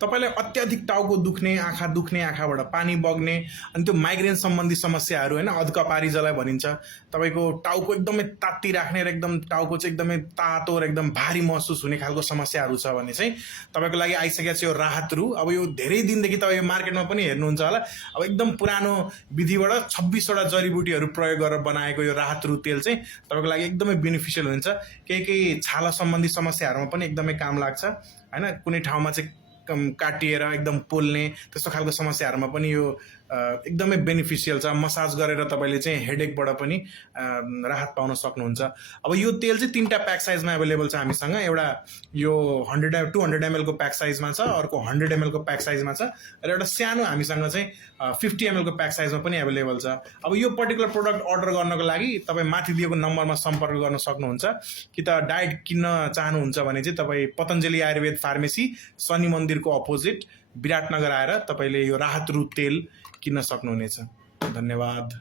तपाईलाई अत्याधिक टाउको दुख्ने, आँखा दुख्ने, आँखाबाट पानी बग्ने अनि त्यो माइग्रेन सम्बन्धी समस्याहरू हैन, अधकपारी जसलाई भनिन्छ, तपाईको टाउको एकदमै तात्तिराख्ने र एकदम टाउको चाहिँ एकदमै तातो र एकदम भारी महसुस हुने खालको समस्याहरू छ भने चाहिँ तपाईको लागि आइसकेको छ यो राहत रु। अब यो धेरै दिनदेखि तपाईँ मार्केटमा पनि हेर्नुहुन्छ होला, अब एकदम पुरानो विधिबाट 26 वटा जडीबुटीहरू प्रयोग गरेर बनाएको यो राहत रु तेल चाहिँ तपाईको लागि एकदमै बेनिफिशियल हुन्छ। केही छाला सम्बन्धी समस्याहरूमा पनि एकदमै काम लाग्छ हैन। कुनै ठाउँमा चाहिँ काटिएर एकदम पोल्ने त्यस्तो खालको समस्याहरूमा पनि यो एकदमै बेनिफिशियल छ। मसाज गरेर तपाईले चाहिँ हेडेकबाट पनि राहत पाउन सक्नुहुन्छ। अब यो तेल चाहिँ 3टा प्याक साइजमा अवेलेबल छ हामीसँग। एउटा यो 200 ml को प्याक साइजमा छ, अर्को 100 ml को प्याक साइजमा छ र एउटा सानो हामीसँग चाहिँ 50 ml को प्याक साइजमा पनि अवेलेबल छ। अब यो पर्टिकुलर प्रोडक्ट अर्डर गर्नको लागि तपाईँ माथि दिएको नम्बरमा सम्पर्क गर्न सक्नुहुन्छ। कि त डाइट किन्न चाहनुहुन्छ भने चाहिँ तपाईँ पतञ्जलि आयुर्वेद फार्मेसी शनि मन्दिरको अपोजिट विराटनगर आएर तपाईले यो राहत रु तेल किन्न सक्नुहुनेछ। धन्यवाद।